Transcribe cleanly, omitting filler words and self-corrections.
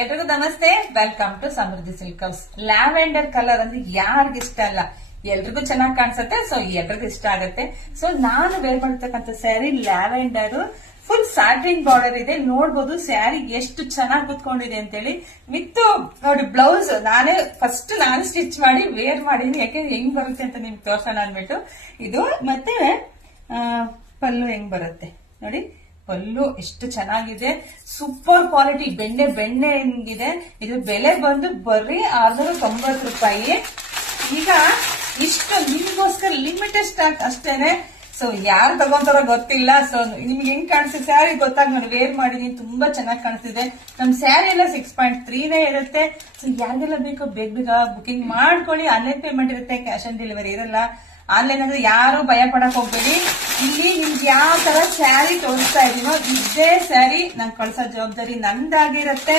ಎಲ್ರಿಗೂ ನಮಸ್ತೆ. Welcome to Samruddhi silk house. Lavender colour ಅಂದ್ರೆ ಯಾರಿಗ ಇಷ್ಟ ಅಲ್ಲ, ಎಲ್ರಿಗೂ ಚೆನ್ನಾಗಿ ಕಾಣಿಸುತ್ತೆ. ಸೊ ಎಲ್ರಿಗೂ ಇಷ್ಟ ಆಗುತ್ತೆ. ಸೊ ನಾನು ವೇರ್ ಮಾಡಿರ್ತಕ್ಕಂಥ ಸ್ಯಾರಿ ಲ್ಯಾವೆಂಡರ್ ಫುಲ್ ಸ್ಯಾಟ್ರಿಂಗ್ ಬಾರ್ಡರ್ ಇದೆ. ನೋಡ್ಬೋದು ಸ್ಯಾರಿ ಎಷ್ಟು ಚೆನ್ನಾಗಿ ಕುತ್ಕೊಂಡಿದೆ ಅಂತೇಳಿ. ವಿತ್ ನೋಡಿ ಬ್ಲೌಸ್ ನಾನೇ ಸ್ಟಿಚ್ ಮಾಡಿ ವೇರ್ ಮಾಡೀನಿ, ಯಾಕೆಂದ್ರೆ ಹೆಂಗ್ ಬರುತ್ತೆ ಅಂತ ನಿಮ್ಗೆ ತೋರ್ಸೋಣ ಅಂದ್ಬಿಟ್ಟು. ಇದು ಮತ್ತೆ ಪಲ್ಲು ಹೆಂಗ್ ಬರುತ್ತೆ ನೋಡಿ. ಪಲ್ಲು ಎಷ್ಟು ಚೆನ್ನಾಗಿದೆ, ಸೂಪರ್ ಕ್ವಾಲಿಟಿ ಬೆಣ್ಣೆ ಹೆಂಗಿದೆ. ಇದು ಬೆಲೆ ಬಂದು ಬರೀ 690 ರೂಪಾಯಿ. ಈಗ ಇಷ್ಟು ನಿಮ್ಗೋಸ್ಕರ ಲಿಮಿಟೆಡ್ ಸ್ಟಾಕ್ ಅಷ್ಟೇನೆ. ಸೊ ಯಾರು ತಗೊಂತಾರೋ ಗೊತ್ತಿಲ್ಲ. ಸೊ ನಿಮ್ಗೆ ಹೆಂಗ್ ಕಾಣಿಸುತ್ತೆ ಸ್ಯಾರಿ ಗೊತ್ತಾಗ ನಾನು ವೇರ್ ಮಾಡಿದೀನಿ, ತುಂಬಾ ಚೆನ್ನಾಗಿ ಕಾಣಿಸ್ತಿದೆ. ನಮ್ ಸ್ಯಾರಿ ಎಲ್ಲ 6.3 ಇರುತ್ತೆ. ಸೊ ಯಾರಿಗೆಲ್ಲ ಬೇಕೋ ಬೇಗ ಬುಕಿಂಗ್ ಮಾಡ್ಕೊಳ್ಳಿ. ಆನ್ಲೈನ್ ಪೇಮೆಂಟ್ ಇರುತ್ತೆ, ಕ್ಯಾಶ್ ಆನ್ ಡೆಲಿವರಿ ಇರಲ್ಲ. ಆನ್ಲೈನ್ ಅಂದ್ರೆ ಯಾರು ಭಯ ಪಡಕ್ ಹೋಗ್ಬೇಡಿ. ಇಲ್ಲಿ ನಿಮ್ಗೆ ಯಾವ ತರ ಸ್ಯಾರಿ ತೋರಿಸ್ತಾ ಇದೀನೋ ಇದೇ ಸ್ಯಾರಿ ನಾನು ಕಳ್ಸೋ ಜವಾಬ್ದಾರಿ ನಂದಾಗಿರತ್ತೆ.